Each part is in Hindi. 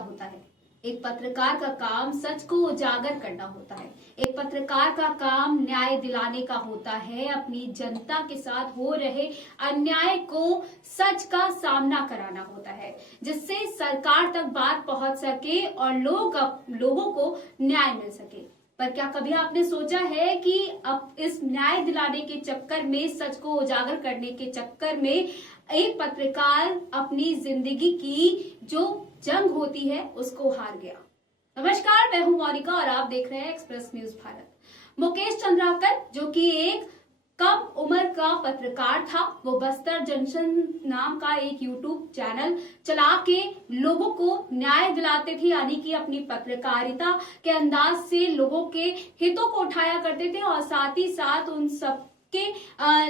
होता है? एक पत्रकार का काम सच को उजागर करना होता है। एक पत्रकार का काम न्याय दिलाने का होता है, अपनी जनता के साथ हो रहे अन्याय को सच का सामना कराना होता है, जिससे सरकार तक बात पहुंच सके और लोगों को न्याय मिल सके। पर क्या कभी आपने सोचा है कि अब इस न्याय दिलाने के चक्कर में, सच को उजागर करने के चक्कर में एक पत्रकार अपनी जिंदगी की जो जंग होती है उसको हार गया। नमस्कार, मैं हूं मोनिका और आप देख रहे हैं एक्सप्रेस न्यूज भारत। मुकेश चंद्राकर, जो कि एक कम उम्र का पत्रकार था, वो बस्तर जंक्शन नाम का एक यूट्यूब चैनल चला के लोगों को न्याय दिलाते थे, यानी कि अपनी पत्रकारिता के अंदाज से लोगों के हितों को उठाया करते थे और साथ ही साथ उन सब के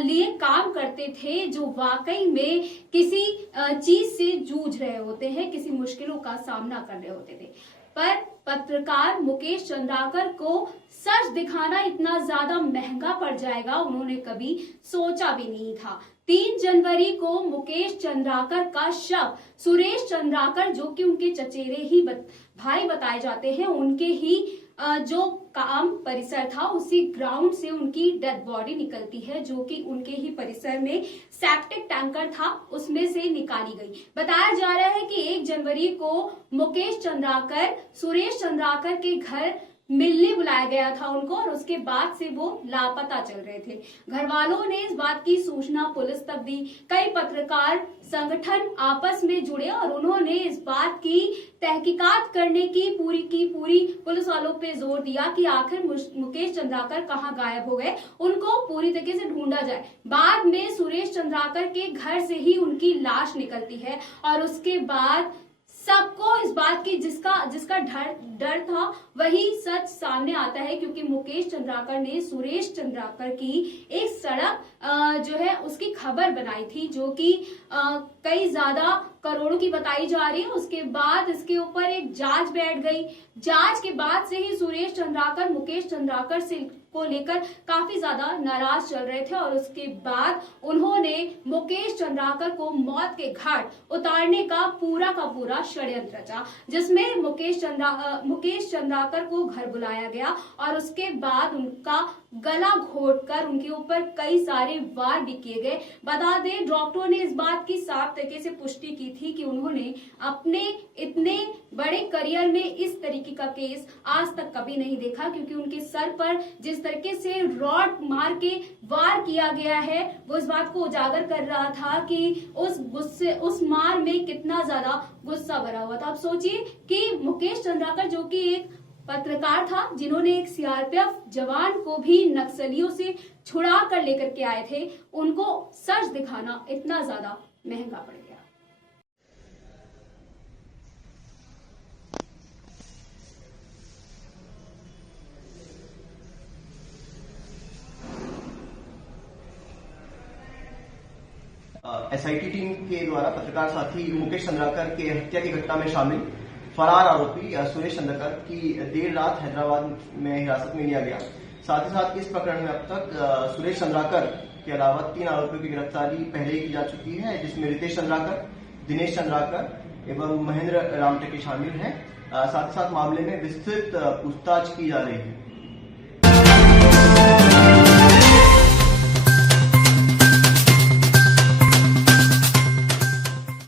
लिए काम करते थे जो वाकई में किसी चीज से जूझ रहे होते हैं, किसी मुश्किलों का सामना कर रहे होते थे। पर पत्रकार मुकेश चंद्राकर को सच दिखाना इतना ज्यादा महंगा पड़ जाएगा, उन्होंने कभी सोचा भी नहीं था। 3 जनवरी को मुकेश चंद्राकर का शव सुरेश चंद्राकर, जो कि उनके चचेरे ही भाई बताए जाते हैं, उनके ही जो काम परिसर था उसी ग्राउंड से उनकी डेड बॉडी निकलती है, जो कि उनके ही परिसर में सेप्टिक टैंकर था उसमें से निकाली गई। बताया जा रहा है कि 1 जनवरी को मुकेश चंद्राकर सुरेश चंद्राकर के घर मिलने बुलाया गया था उनको, और उसके बाद से वो लापता चल रहे थे। घर वालों ने इस बात की सूचना पुलिस तक दी। कई पत्रकार संगठन आपस में जुड़े और उन्होंने इस बात की तहकीकात करने की पूरी पुलिस वालों पे जोर दिया कि आखिर मुकेश चंद्राकर कहाँ गायब हो गए, उनको पूरी तरीके से ढूंढा जाए। बाद में सुरेश चंद्राकर के घर से ही उनकी लाश निकलती है और उसके बाद सबको इस बात की जिसका डर था वही सच सामने आता है, क्योंकि मुकेश चंद्राकर ने सुरेश चंद्राकर की एक सड़क जो है उसकी खबर बनाई थी, जो कि कई ज्यादा करोड़ों की बताई जा रही है। उसके बाद इसके ऊपर एक जांच बैठ गई। जांच के बाद से ही सुरेश चंद्राकर मुकेश चंद्राकर से को लेकर काफी ज्यादा नाराज चल रहे थे और उसके बाद उन्होंने मुकेश चंद्राकर को मौत के घाट उतारने का पूरा षड्यंत्र रचा, जिसमें मुकेश चंद्राकर को घर बुलाया गया और उसके बाद उनका गला घोटकर उनके ऊपर कई सारे वार भी किए गए। बता दें, डॉक्टरों ने इस बात की साफ तरीके से पुष्टि की थी कि उन्होंने अपने इतने बड़े करियर में इस तरीके का केस आज तक कभी नहीं देखा, क्योंकि उनके सर पर जिस तरीके से रॉड मार के वार किया गया है वो इस बात को उजागर कर रहा था कि उस मार में कितना ज्यादा गुस्सा भरा हुआ था। अब सोचिए कि मुकेश चंद्राकर, जो कि एक पत्रकार था, जिन्होंने एक सीआरपीएफ जवान को भी नक्सलियों से छुड़ा कर लेकर के आए थे, उनको सच दिखाना इतना ज्यादा महंगा पड़ गया। एसआईटी टीम के द्वारा पत्रकार साथी मुकेश चंद्राकर के हत्या की घटना में शामिल फरार आरोपी सुरेश चंद्राकर की देर रात हैदराबाद में हिरासत में लिया गया। साथ ही साथ इस प्रकरण में अब तक सुरेश चंद्राकर के अलावा 3 आरोपियों की गिरफ्तारी पहले ही की जा चुकी है, जिसमें रितेश चंद्राकर, दिनेश चंद्राकर एवं महेंद्र रामटेके शामिल हैं। साथ ही साथ मामले में विस्तृत पूछताछ की जा रही है।